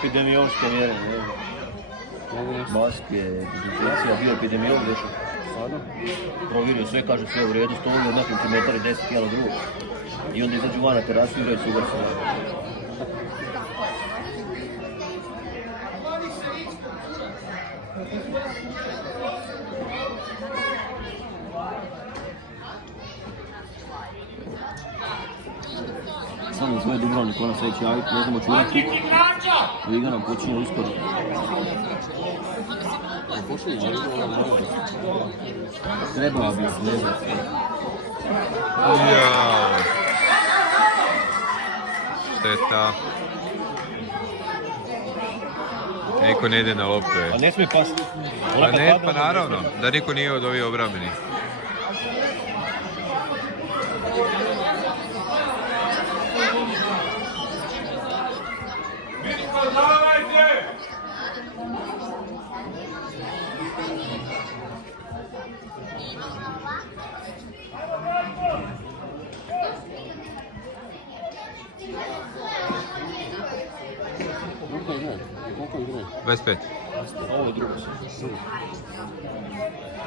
Epidemiološke mjere, maske, dezinfekcija, bio epidemiolog došao. Provjerio sve, kaže sve u redu, stoji od nakon kilometara 10 kjela drugog. I onda izađu van na terasu i igraju sugarcu. Sad nam svoje Dubrovnik, ona se već javiti, ne znamo čuvati. Liga nam počinje uskoro. Trebala bi, ne znam. Jao. Šteta. Niko ne ide na loptu. A ne smije pasti. Pa ne, pa naravno, da niko nije od ovih obrambenih. Koliko igraju? 25. Ovo je drugo.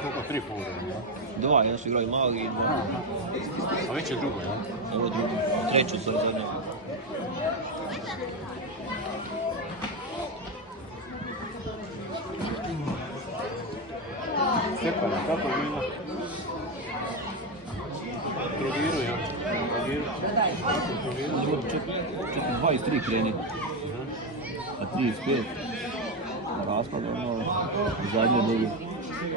Koliko? 3 poluvremena, ja? Dva, jedan su igrali mali i dva. A već je drugo, ja? Ovo je drugo. Treće sad zadnje. Stepana, kako je vino? Troviru, ja? Troviru? Čak 23 kreni. A 35. Raspada malo. Zadnje drugi.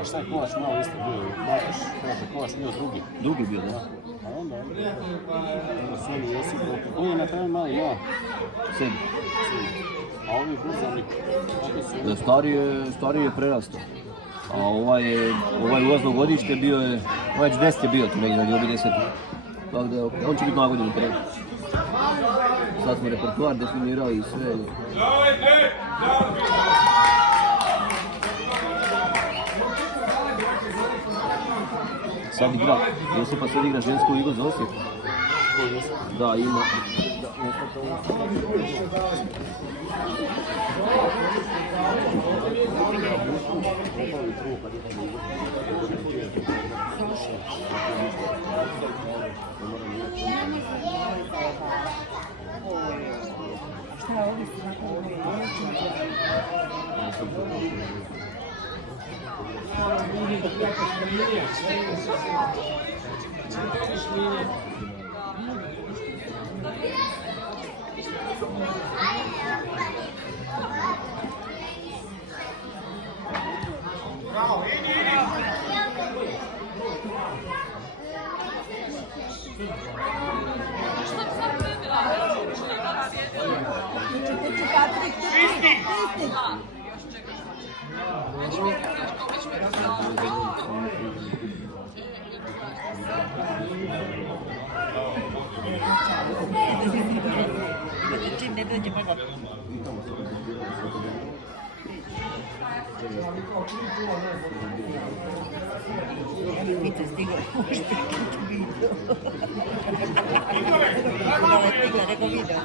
A šta je Kovač malo isto bio? Matoš, kaže, Kovač bio drugi. Drugi bio, da. A onda su oni Josip, on je na kraju malo ja. 7. A ovi Brzani, kako su? Stariji je prerastao. A ovaj ulazno godište bio je, ovaj 10 je bio tu negdje, na ljubi 10. Tako da on će biti nagodinu prvi. Sad smo repertoar definirali i sve. Sad igra, Josipa sad igra žensku ligu za Osijek. Da, ima. Čim ne dođe pa ga... Vidite, stigla možete biti video. Stigla, nego video možete.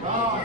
Hvala.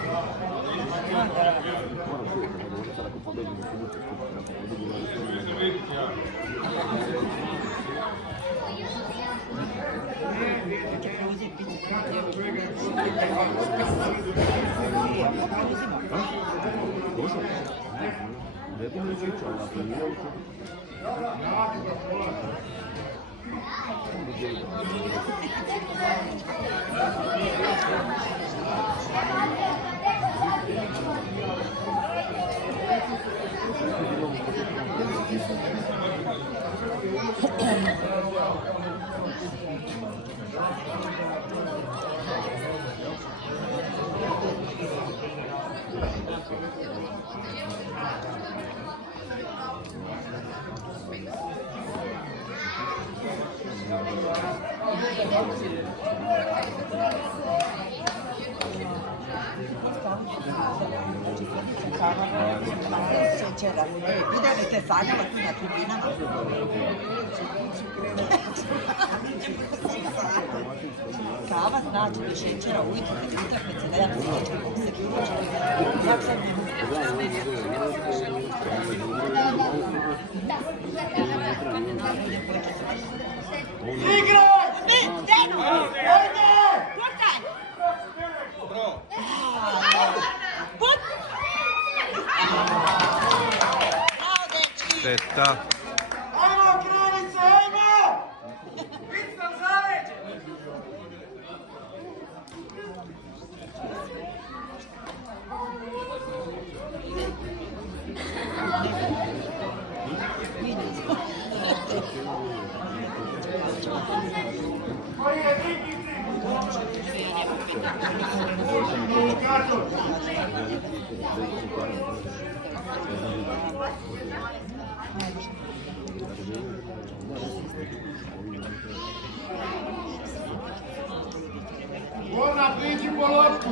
šećera. Idete sanjava tu na tribinama. Kava znači da šećera ujutro kad utakmice da ja ne sjećam kako se ključa. Ja sam Igraj! Deno! Ajde! Putaj! Put! Bravo, dečki! Šteta. Ajmo, Kravice, ajmo! Vicno zaleđe! Gorna, priđi po loptu!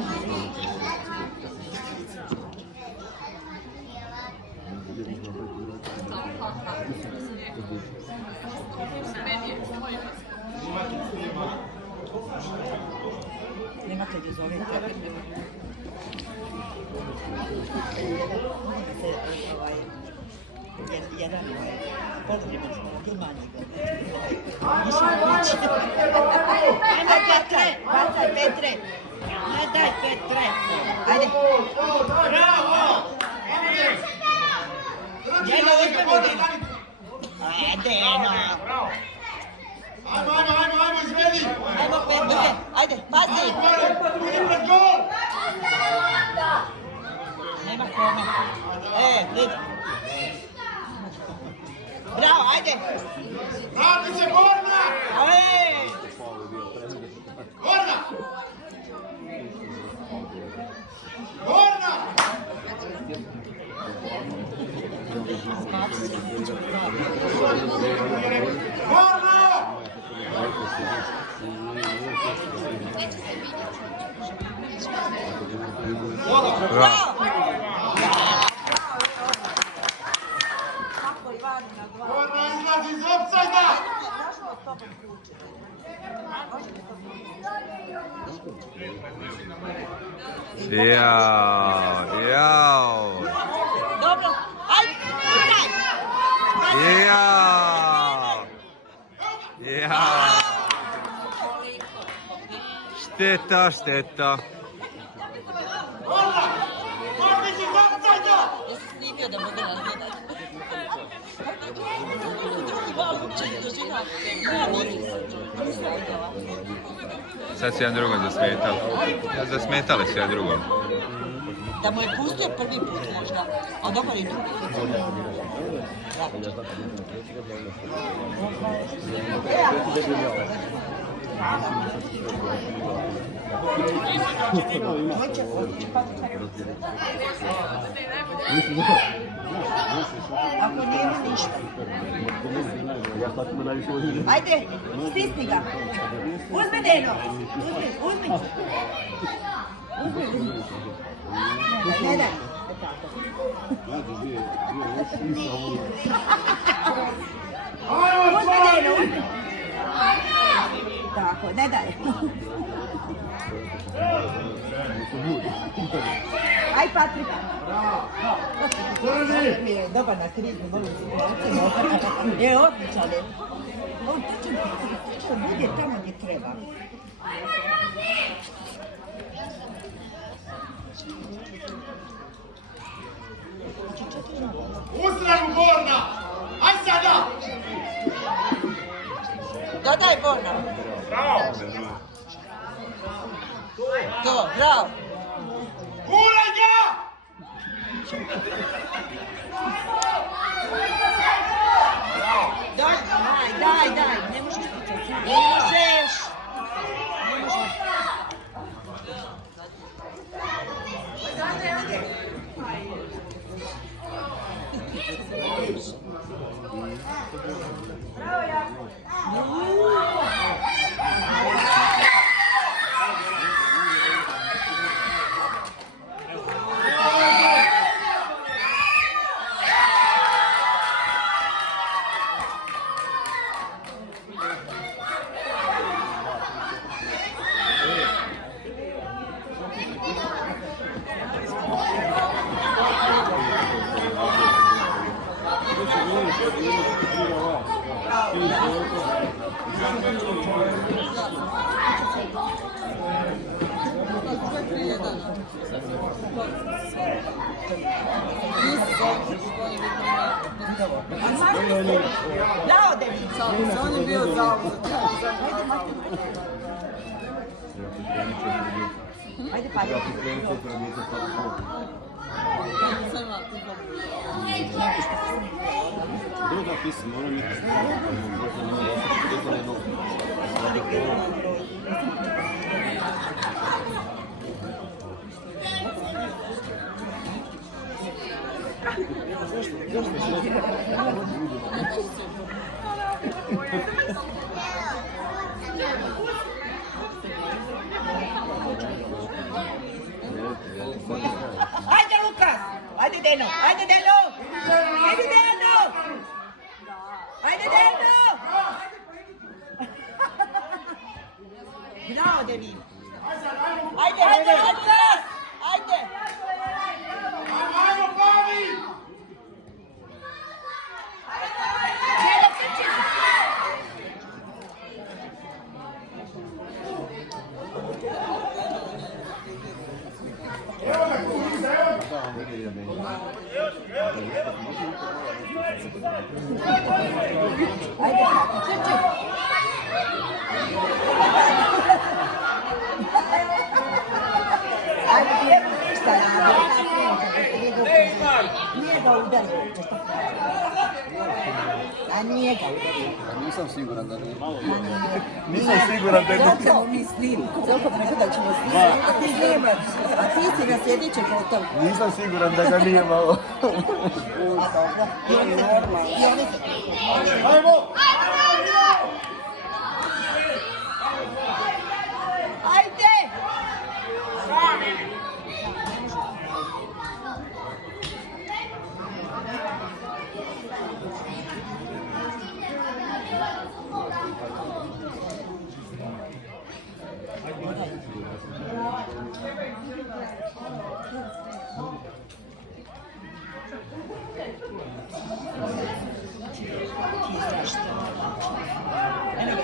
Nemate gdje zovete. Jedan podribac, gdje manji ga. Ajmo Petre, bacaj Petre. Ne daj Petre. Ajde. Bravo! Deno, uzmemo Deno. Ajde, Deno. Ajmo, izvedi! Ajmo Petre, ajde, pazi. Idem pred gol! Nema kome. Vidi. Bravo, ajde. Vrati se, Gorna! Gorna! Gorna! Gorna! Bravo. Gorna izlazi iz opsajda! Jao. Dobro, ajde, putaj. Jao. Šteta. Gorna! Gorna iz opsajda! Jesi snimio da mogu nas gledati? Drugi bal učenje dožina. Sad si jedan drugom zasmetali. Zasmetali si jedan drugom. Da mu je pustio prvi put možda, a dobar je drugi put. Ako nema ništa. Ajde, stisni ga. Uzmi Deno. Uzmi. Ne daj. Uzmi Deno, uzmi. Tako, ne daj. Aj, Patrika. Mi je dobar na krizni, molim se. Je odličan je. On točno bude tamo gdje treba. Usranu, Gorna! Aj sada! Dodaj Borna. Bravo! To, bravo. Guraj ga! Daj, ne možeš pucati. Ne možeš. Bravo, Devi. On je bio zauzet. Ajde, Pavel. Druga pisma, ona mi Ajde, Lukas! Ajde, Deno! Ajde, Deno! Ajde, Deno! Ajde, Deno! Bravo, Devi! Ajde, ajde, Lukas! Ajde! Ajmo, Pavi! Deno, trči! Evo ga, Kulica, evo ga! Ajde, trči! Ajde, evo ništa radi. Nije ga udario. A nije ga udario. Nisam siguran da ne. Nisam siguran da je to. Ćemo mi snim. Koliko rekao da ćemo snimati. A ti nemaš. A ti si na sljedećem gotovo. Nisam siguran da ga nije malo. Ajmo! Ajde!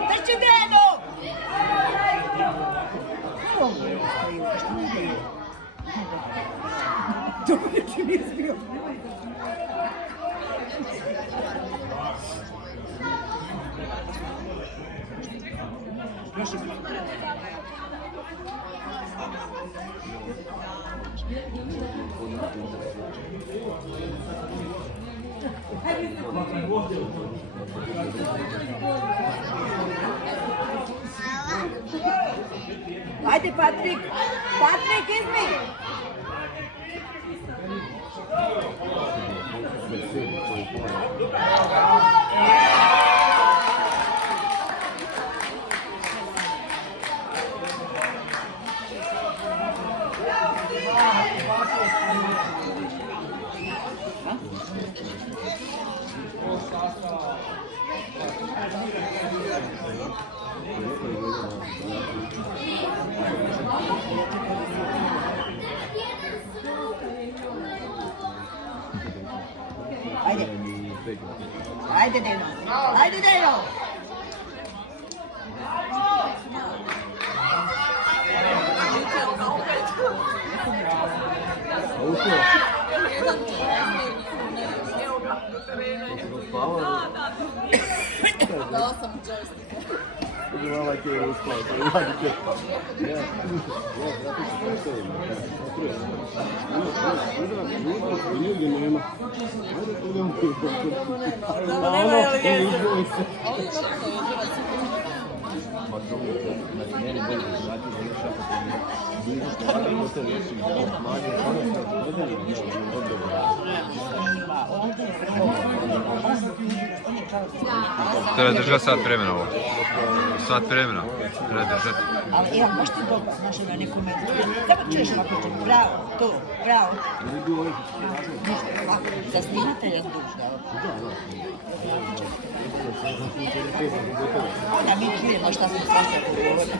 Trči, Deno! Dobro ti nije zbio. Ajde, Patrik! Patrik, izmi! Ajde. Ajde, Deno. Ajde, Deno. Dala sam joystick. Mama ti je uspala, pa radite. nigdje nema. Tamo nema jel jezero. Ovo je što je živac. Ma dobro, znači meni bolje znati da još ako te ne blizu stvarno to reći, manje konačno odeli nešto odgovor. Treba držati sat vremena ovo. Sat vremena. Treba držati. Ali ja, baš ti dobro, znaš da neku metu. Samo čuješ ovako ću, bravo, to, bravo. Za snimatelja zdužno. Da mi čujemo šta smo svašta govorili.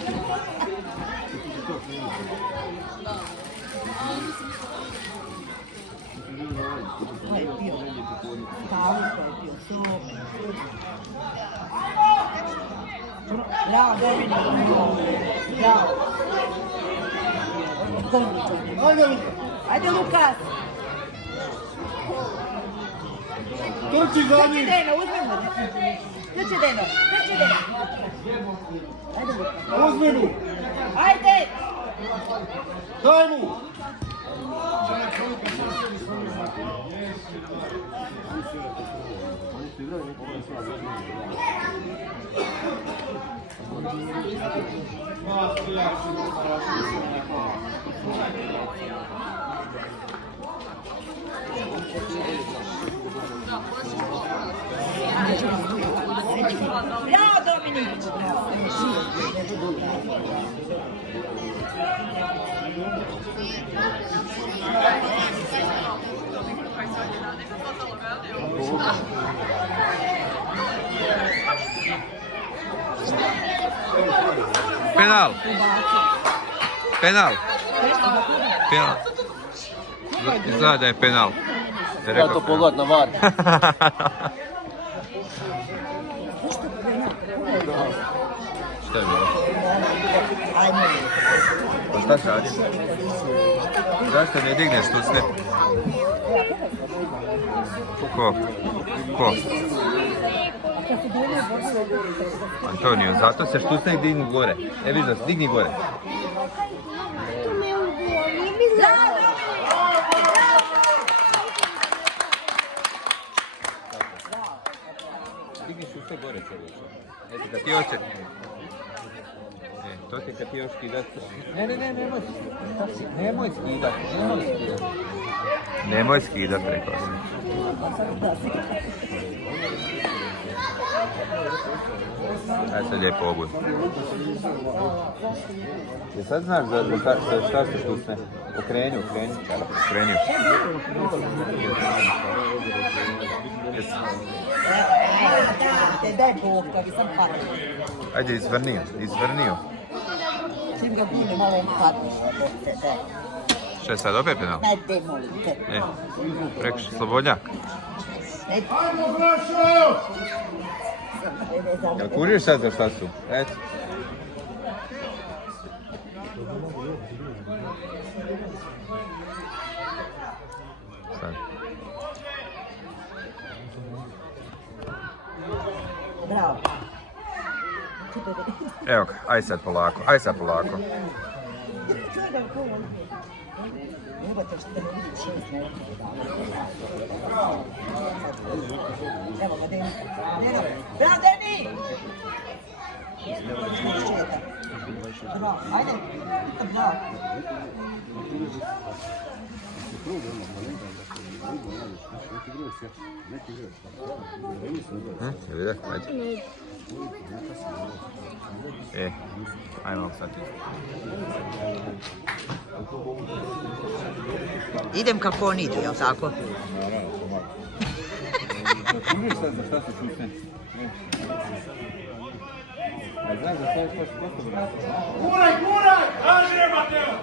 kavu koji je bio sok. Bravo, Dominik. Bravo. Ajde, Lukas. Trči za Trči, njim! Deno, uzmimo. Trči, Deno. Ajde, Lukas. Uzmi mu! Ajde! Daj mu! Bravo, Dominik! Penal! Penal! Penal! Izgleda da je penal. Ja to pogled na var. Šta je bilo? Pa šta se radi? Zašto ne digneš tu sve? Ko? Antonio, zato se štucne digni gore. Vidiš da se digni gore. Digni štucne gore, čovječe. Eto, da ti hoće... To ti kad ti još skidat... Nemoj skidat. Nemoj skidat, rekao sam. Aj se lijepo obudi. I sad znaš šta se štucne? Okreni. Daj Bog, kad bi sam padao. Ajde, izvrnio. Čim ga gune, malo padneš. Šta je sad, opet penal? Ne, te molim te. Prekršaj slobodnjak. Ajmo, brašo! Jel kuriš sad za šta su? Eto. Sad. Bravo. Evo ga, aj sad polako. Evo ga, Deni. Bravo, Deni! Bravo, ajde. Bravo. Ajde. Ajmo sad. Idem kako on ide, jel tako? Kuriš sad za šta se šutne? Znaš za šta je što? Guraj! Kaži, Mateo!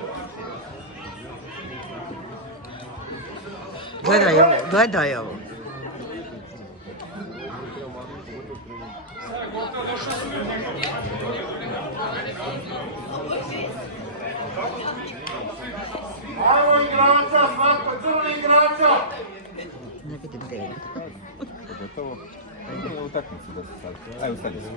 Gledaj ovo. Ajmo igrača, svako crno igrača! Ne vidim Deni. Gotovo. Ajde utakmicu da se sad. Ajde ustani se.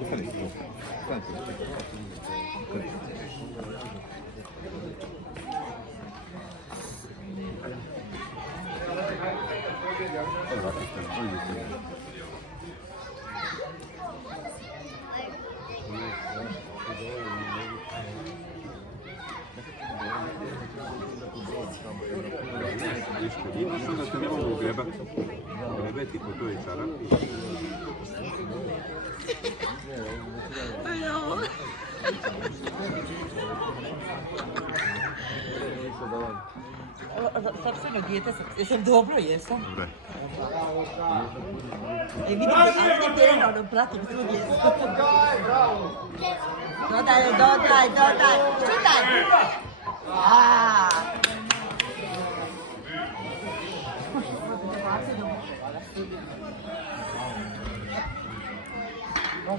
Imaš onda se ne mogu ugrebati. Grebeti po toj čarapi. Sopstveno dijete, jesam dobro, jesam? Dobro. Vidim da pratim svu djecu. Dodaj. Čitaj! Evo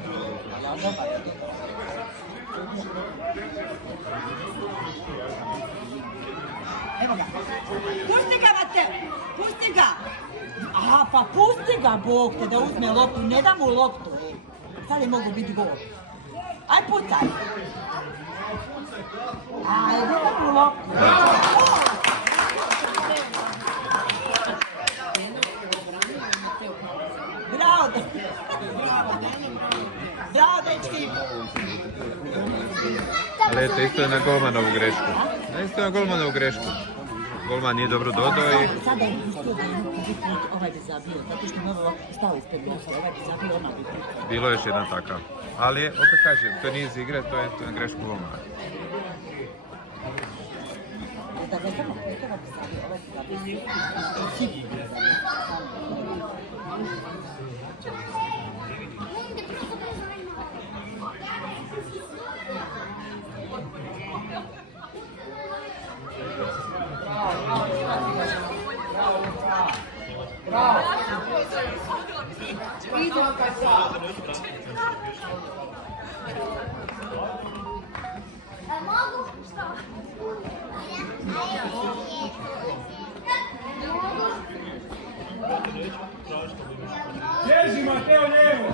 ga. Pusti ga, Mateo! Pusti ga! Aha, pa pusti ga, Bog te, da uzme loptu. Ne da mu loptu. Sad je mogu biti gol. Aj, pucaj! Aj, ne da mu loptu. Bravo! Bravo, dečki! Ali eto, isto je na golmanovu grešku. Isto je na golmanovu grešku. Golman nije dobro dodao i... Sada je pustio da je ovaj bi zabio, zato što je ovo stao ispred nosa, ovaj bi zabio, odmah bi pustio. Bilo je još jedan takav. Ali opet kažem, to nije iz igre, to je na grešku golmana. Da ne znamo, ovaj bi zabio, ovaj bi zabio. Sigurno. Bježi, Mateo, lijevo!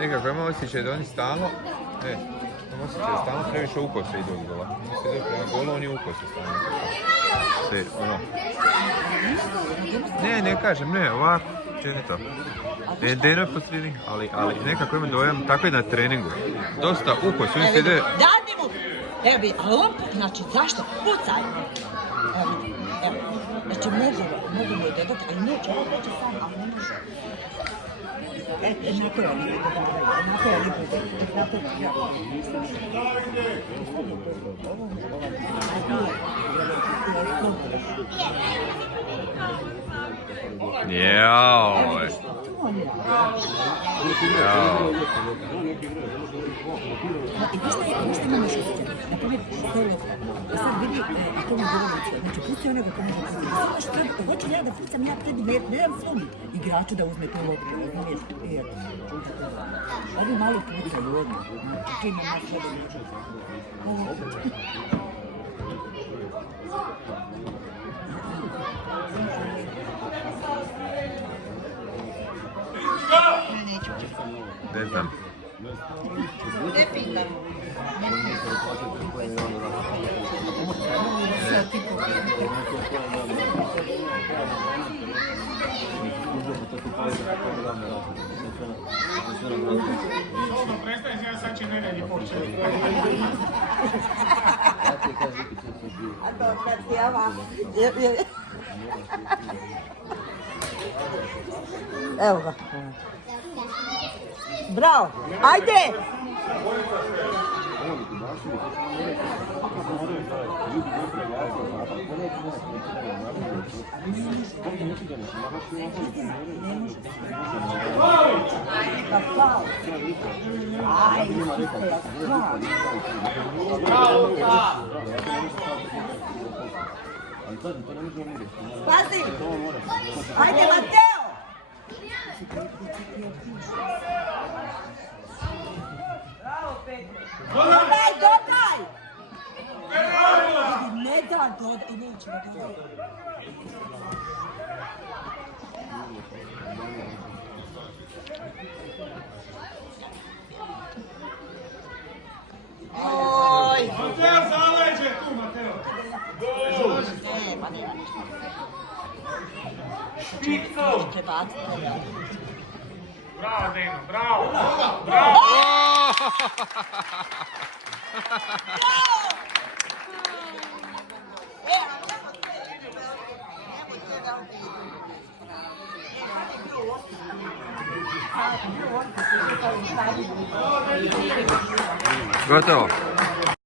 Nekako imam osjećaj da oni stalno, imam osjećaj da stalno previše ukose idu od gola. Oni se idu prema golu, oni ukose stalno. Se, ono. Ne kažem, ne, ovako, činito. Ne ide po sredini, ali nekako imam dojam, tako je na treningu. Dosta ukos, oni se ide... Dadi mu! Evo bi, ali on, znači, zašto? Pucaj! Evo vidi, evo. Znači, mogu mu je dodati, ali neće, ovo neće sam, ali ne može. Enako je oni bude, enako je oni bude, enako je oni bude. Jaoj. I vi što imamo što osjećaj? Na primjer, sad vidi, a to mi je bilo lice. Znači, pusti onoga ko može pustiti. Sada što treba, hoću ja da pucam, ja tebi ne dam svom igraču da uzme tu loptu, razumiješ? Ovi mali pucaju odmah. Znači, čim ima sve da neće. Ne znam. Ne pitam. Prestaň, ja sad će Nenad početi. A to kad ti java. Evo ga. Bravo, ajde! Pazi! Ajde, Mateo! Dodaj, dodaj! Ne da, dodaj, neće da dodaj. Oj! Mateo, zaleđe tu, Mateo! Ne, pa nema ništa. Špico! Bravo, Deno, bravo! Bravo! Bravo! Gotovo.